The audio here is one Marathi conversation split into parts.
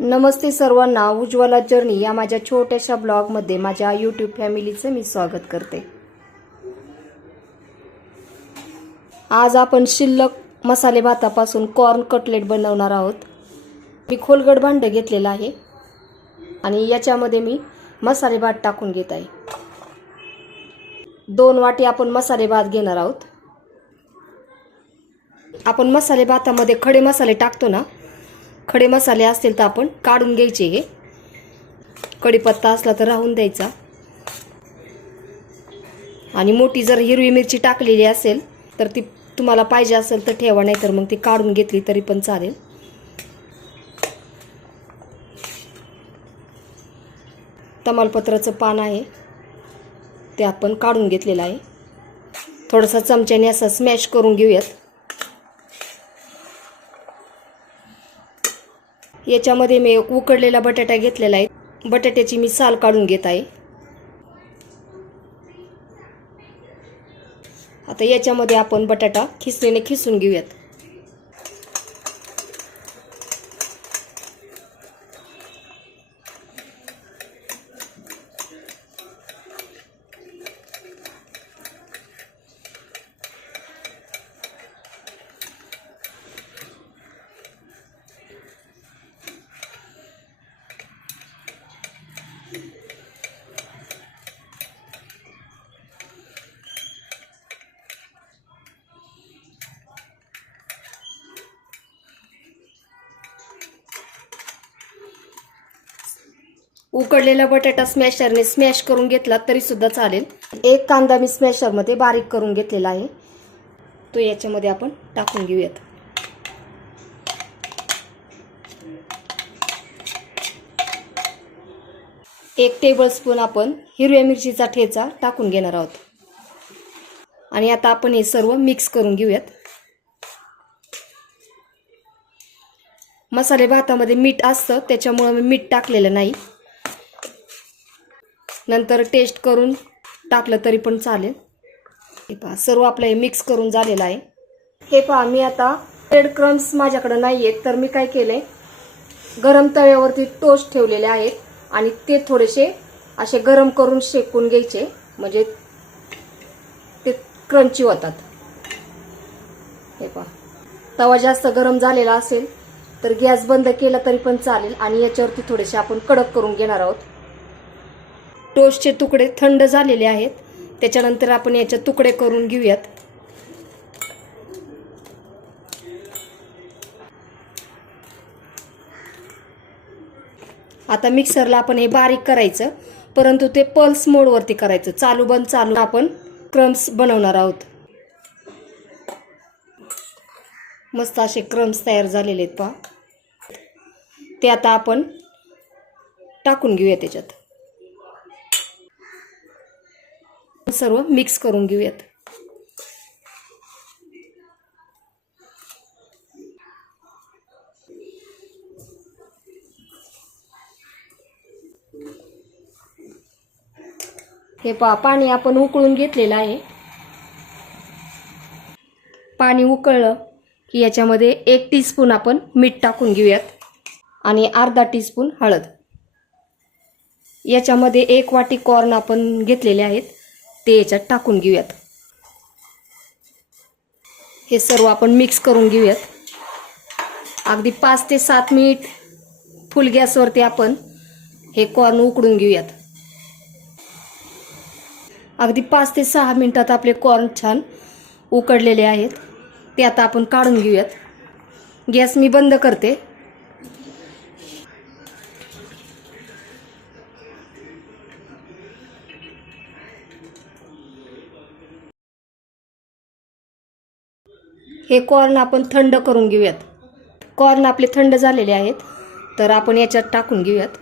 नमस्ते सर्वांना, उज्ज्वला जर्नी या माझ्या छोट्याशा ब्लॉगमध्ये माझ्या यूट्यूब फॅमिलीचं मी स्वागत करते। आज आपण शिल्लक मसाले भातापासून कॉर्न कटलेट बनवणार आहोत। मी खोलगट भांड घेतलेलं आहे आणि याच्यामध्ये मी मसाले भात टाकून घेत आहे। 2 वाटी आपण मसाले भात घेणार आहोत। आपण मसाले भातामध्ये खडे मसाले टाकतो ना, खडे मसाले असतील तर आपण काढून घ्यायचे। हे कढीपत्ता असला तर राहून द्यायचा आणि मोठी जर हिरवी मिरची टाकलेली असेल तर ती तुम्हाला पाहिजे असेल तर ठेवा, नाही तर मग ती काढून घेतली तरी पण चालेल। तमालपत्राचं पान आहे ते आपण काढून घेतलेलं आहे। थोडासा चमच्याने असं स्मॅश करून घेऊयात। याच्यामध्ये मी उकडलेला बटाटा घेतलेला आहे। बटाट्याची मी साल काढून घेत आहे। आता याच्यामध्ये आपण बटाटा खिसणीने खिसून घेऊयात। उकडलेला बटाटा स्मॅशरने स्मॅश करून घेतला तरी सुद्धा चालेल। एक कांदा मी स्मॅशरमध्ये बारीक करून घेतलेला आहे, तो याच्यामध्ये आपण टाकून घेऊयात। एक टेबलस्पून आपण हिरव्या मिरचीचा ठेचा टाकून घेणार आहोत आणि आता आपण हे सर्व मिक्स करून घेऊयात। मसाले भातामध्ये मीठ असतं त्याच्यामुळे मी मीठ टाकलेलं नाही, नंतर टेस्ट करून टाकलं तरी पण चालेल। हे पहा, सर्व आपलं हे मिक्स करून झालेलं आहे। हे पहा, मी आता ब्रेड क्रम्स माझ्याकडे नाही आहेत तर मी काय केलंय, गरम तव्यावरती टोस्ट ठेवलेले आहेत आणि ते थोडेसे असे गरम करून शेकून घ्यायचे, म्हणजे ते क्रंची होतात। हे पहा, तवा जास्त गरम झालेला असेल तर गॅस बंद केला तरी पण चालेल आणि याच्यावरती थोडेसे आपण कडक करून घेणार आहोत। टोस्टचे तुकडे थंड झालेले आहेत, त्याच्यानंतर आपण याचे तुकडे करून घेऊयात। आता मिक्सरला आपण हे बारीक करायचं, परंतु ते पल्स मोडवरती करायचं। चालू बंद चालू आपण क्रम्स बनवणार आहोत। मस्त असे क्रम्स तयार झालेले आहेत पहा। ते आता आपण टाकून घेऊया त्याच्यात, सर्व मिक्स करून घेऊयात। हे पहा, पाणी आपण उकळून घेतलेलं आहे। पाणी उकळलं की याच्यामध्ये 1 टीस्पून आपण मीठ टाकून घेऊयात आणि अर्धा टीस्पून हळद। याच्यामध्ये 1 वाटी कॉर्न आपण घेतलेले आहेत ते याच्यात टाकून घेऊयात। हे सर्व आपण मिक्स करून घेऊयात। अगदी 5 ते 7 मिनिट फुल गॅसवरती आपण हे कॉर्न उकडून घेऊयात। अगदी 5 ते 6 मिनिटात आपले कॉर्न छान उकडलेले आहेत, ते आता आपण काढून घेऊयात। गॅस मी बंद करते। हे कॉर्न आपण थंड करून घेऊयात। कॉर्न आपले थंड झालेले आहेत तर आपण याच्यात टाकून घेऊयात।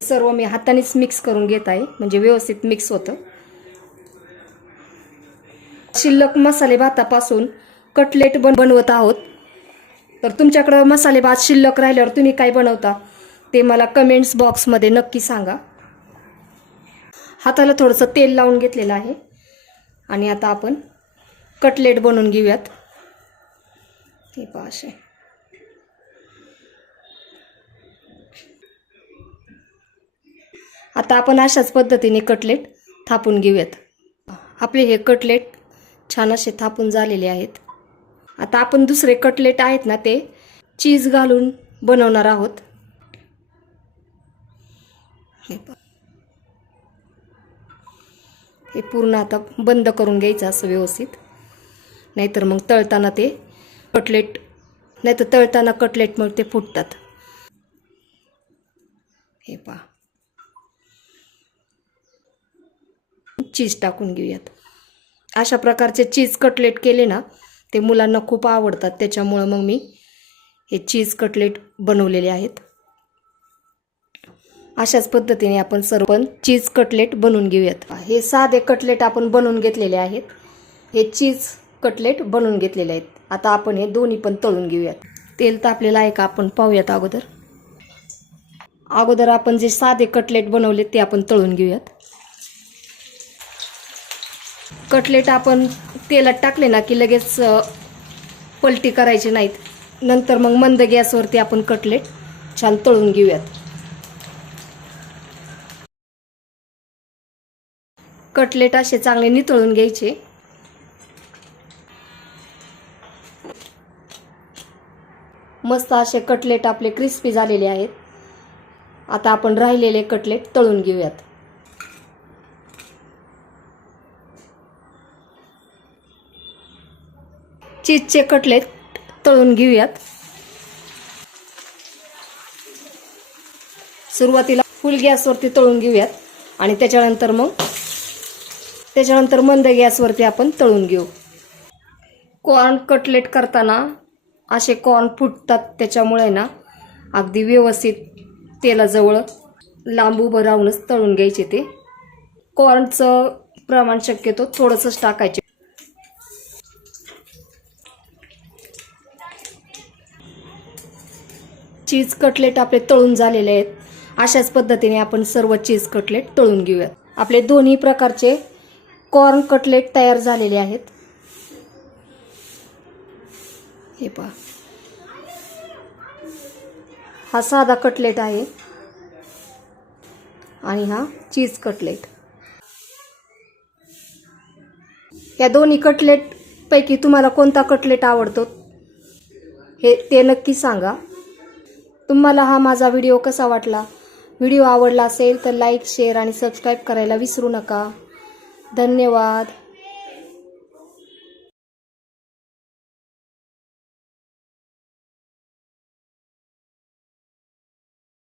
सर्व मी हातानेच मिक्स करून घेत आहे, म्हणजे व्यवस्थित मिक्स होतं। शिल्लक मसाले भातापासून कटलेट बनवत आहोत, तर तुमच्याकडे मसाले भात शिल्लक राहिल्यावर तुम्ही काय बनवता ते मला कमेंट्स बॉक्समध्ये नक्की सांगा। हाताला थोडंसं तेल लावून घेतलेलं आहे आणि आता आपण कटलेट बनवून घेऊयात। हे पहा असे. आता आपण अशाच पद्धतीने कटलेट थापून घेऊयात. आपले हे कटलेट छान असे थापून झालेले आहेत. आता आपण दुसरे कटलेट आहेत ना ते चीज घालून बनवणार आहोत. हे पूर्ण आता बंद करून घ्यायचं असं व्यवस्थित, नाहीतर मग तळताना ते कटलेट तळताना कटलेट मग ते फुटतात. हे पहा, चीज टाकून घेऊयात. अशा प्रकारचे चीज कटलेट केले ना ते मुलांना खूप आवडतात, त्याच्यामुळं मग मी हे चीज कटलेट बनवलेले आहेत. अशाच पद्धतीने आपण सर्व चीज कटलेट बनवून घेऊयात. हे साधे कटलेट आपण बनवून घेतलेले आहेत, हे चीज कटलेट बनवून घेतलेले आहेत. आता आपण हे दोन्ही पण तळून घेऊयात. तेल तापलेलं आहे का आपण पाहूयात. अगोदर आपण जे साधे कटलेट बनवले ते आपण तळून घेऊयात. कटलेट आपण तेलात टाकले ना की लगेच पलटी करायची नाहीत, नंतर मग मंद गॅसवरती आपण कटलेट छान तळून घेऊयात. कटलेट असे चांगले नितळून घ्यायचे. मस्त असे कटलेट आपले क्रिस्पी झालेले आहेत. आता आपण राहिलेले कटलेट तळून घेऊयात. चीजचे कटलेट तळून घेऊयात. सुरुवातीला फुल गॅसवरती तळून घेऊयात आणि त्याच्यानंतर मंद गॅसवरती आपण तळून घेऊ. कॉर्न कटलेट करताना असे कॉर्न फुटतात, त्याच्यामुळे ना अगदी व्यवस्थित तेलाजवळ लांब उभं राहूनच तळून घ्यायचे. ते कॉर्नचं प्रमाण शक्यतो थोडंसंच टाकायचे. चीज कटलेट आपले तळून झालेले आहेत. अशाच पद्धतीने आपण सर्व चीज कटलेट तळून घेऊयात. आपले दोन्ही प्रकारचे कॉर्न कटलेट तयार झालेले आहेत. हे पहा, हा साधा कटलेट आहे आणि हा चीज कटलेट. या दोन्ही कटलेट पैकी तुम्हाला कोणता कटलेट आवडतो ते नक्की सांगा. तुम्हाला हा माझा व्हिडिओ कसा वाटला? व्हिडिओ आवडला असेल तर लाईक, शेअर आणि सबस्क्राईब करायला विसरू नका. धन्यवाद.